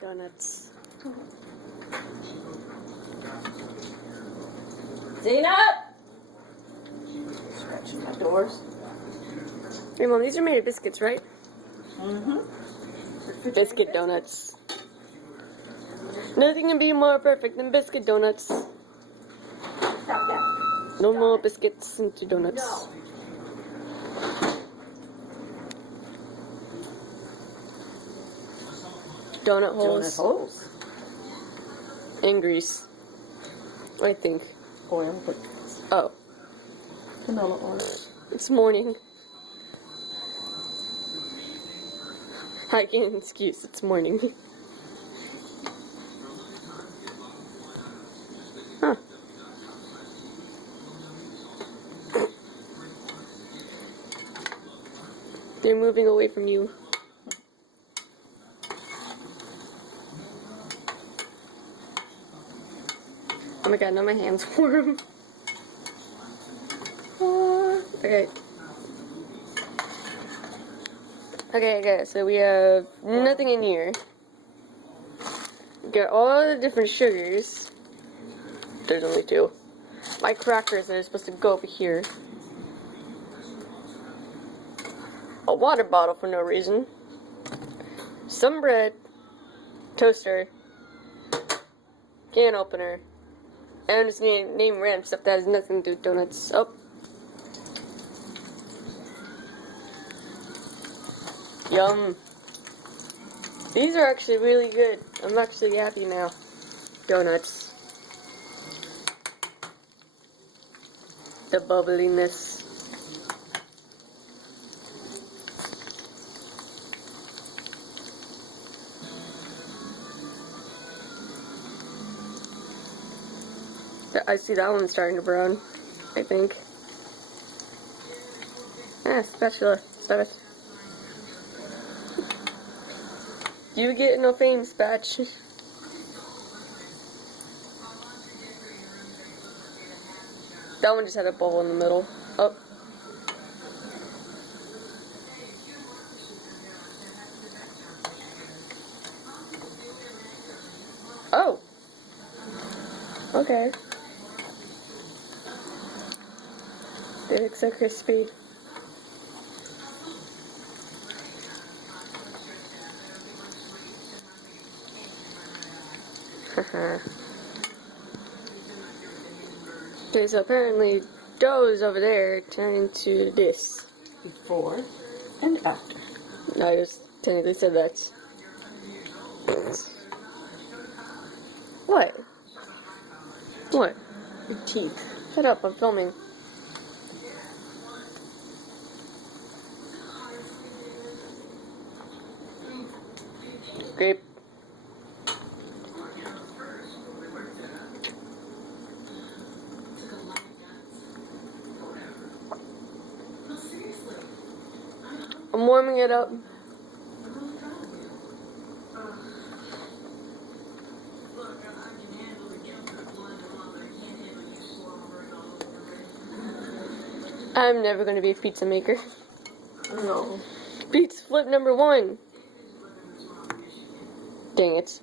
Donuts. Zainab! Scratching my doors. Hey, Mom, these are made of biscuits, right? Mm-hmm. Biscuit donuts. Nothing can be more perfect than biscuit donuts. Stop that. No more biscuits into donuts. No. Donut Donut holes holes. and grease. I think. Oil, but Oh, vanilla oil. it's morning. I can't excuse it's morning. Huh. They're moving away from you. Oh my god, now my hands warm. Okay. Okay, so we have nothing in here. We got all the different sugars. There's only two. My crackers that are supposed to go over here. A water bottle for no reason. Some bread. Toaster. Can opener. And I'm just name random stuff that has nothing to do with donuts. Oh. Yum. These are actually really good. I'm actually happy now. Donuts. The bubbliness. I see that one's starting to brown, I think. Ah, spatula. Stop it. You get no fame, Spatch. That one just had a bubble in the middle. Oh. Oh. Okay. They look so crispy. Haha. Okay, so apparently those over there turn into this. Before and after. I just technically said that. What? What? Your teeth. Shut up, I'm filming. Grape. I'm warming it up. I'm never going to be a pizza maker. No. Pizza flip number 1. Dang it.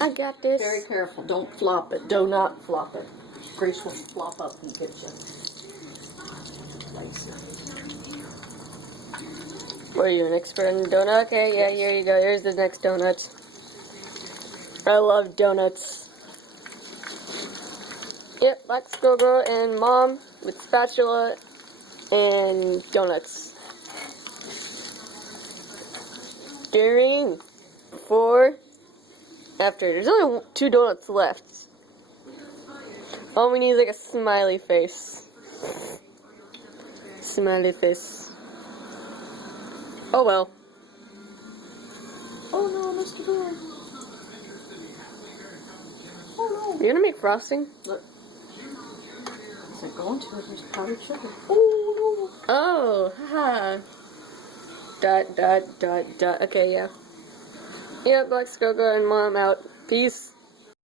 I got this. Very careful. Don't flop it. Do not flop it. Grace will flop up and hit you. What are you, an expert in donut? Okay, yeah, here you go. Here's the next donut. I love donuts. Yep, Lex Go-Go and Mom with spatula and donuts. During, before, after. There's only 2 donuts left. All we need is like a smiley face. Smiley face. Oh well. Oh no, Mr. Door. Oh You gonna make frosting? no. Look. Is it going to? There's powdered sugar. Oh no. Oh, haha. Dot. Okay, yeah. Yep, Lex Go-Go and Mom out. Peace.